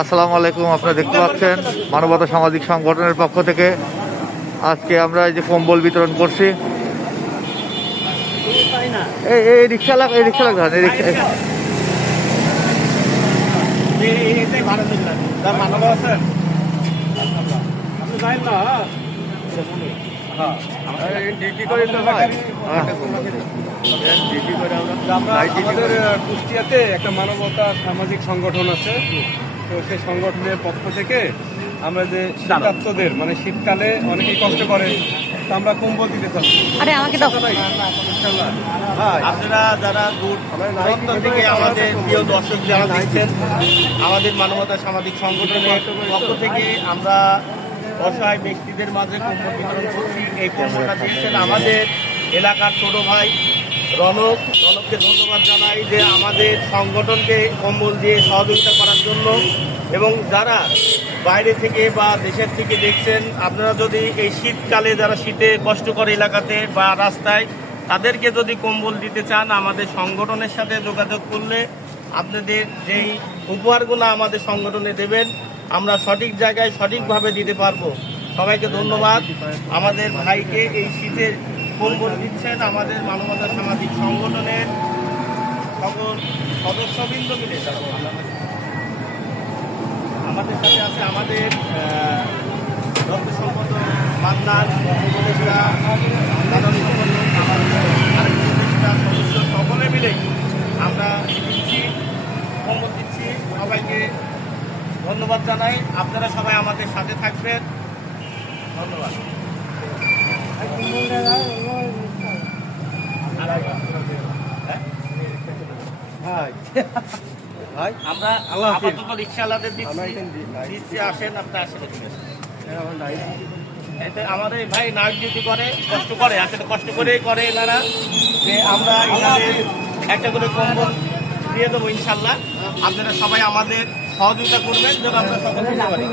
আসসালামু আলাইকুম। আপনারা দেখতে পাচ্ছেন মানবতা সামাজিক সংগঠনের পক্ষ থেকে আজকে আমরা এই যে কম্বল বিতরণ করছি। এই রিক্সা লাগ এই রিক্সা লাগবে এই রিক্সা কুষ্টিয়াতে একটা মানবতা সামাজিক সংগঠন আছে। তো সেই সংগঠনের পক্ষ থেকে আমরা যে শীতার্তদের মানে শীতকালে অনেকেই কষ্ট করে, তো আমরা কম্বল দিতে চাচ্ছি। আপনারা যারা দূর দূরান্ত থেকে আমাদের প্রিয় দর্শক যারা দেখছেন, আমাদের মানবতা সামাজিক সংগঠনের পক্ষ থেকে আমরা অসহায় ব্যক্তিদের মাঝে কম্বল বিতরণ করছি। এই কম্বলটা দিচ্ছেন আমাদের এলাকার ছোট ভাই রনককে ধন্যবাদ জানাই যে আমাদের সংগঠনকে কম্বল দিয়ে সহযোগিতা করার জন্য। এবং যারা বাইরে থেকে বা দেশের থেকে দেখছেন, আপনারা যদি এই শীতকালে যারা শীতে কষ্ট করে এলাকাতে বা রাস্তায়, তাদেরকে যদি কম্বল দিতে চান আমাদের সংগঠনের সাথে যোগাযোগ করলে আপনাদের যেই উপহারগুলো আমাদের সংগঠনে দেবেন আমরা সঠিক জায়গায় সঠিকভাবে দিতে পারবো। সবাইকে ধন্যবাদ। আমাদের ভাইকে এই শীতে কম্বল দিচ্ছেন আমাদের মানবতা সামাজিক সংগঠনের সকল সদস্যবৃন্দ মিলে। আমাদের সাথে আছে আমাদের দপ্তর সম্পাদক মান্নান, উপদেষ্টা, সাধারণ সম্পাদক, আমাদের আরেক উপদেষ্টা সদস্য সকলে মিলে আমরা দিচ্ছি, কম্বল দিচ্ছি। সবাইকে ধন্যবাদ জানাই। আপনারা সবাই আমাদের সাথে থাকবেন। ধন্যবাদ। আমরা আপাতত রিক্সাওয়ালাদের দিচ্ছি, আসেন আপনি আসেন। এতে আমাদের ভাই নাইট ডিউটি করে, কষ্ট করে, আসলে কষ্ট করেই করে এনারা, যে আমরা এনাদের একটা করে কম্বল দিয়ে দেবো ইনশাল্লাহ। আপনারা সবাই আমাদের সহযোগিতা করবেন যেন আমরা সকল দিতে পারি।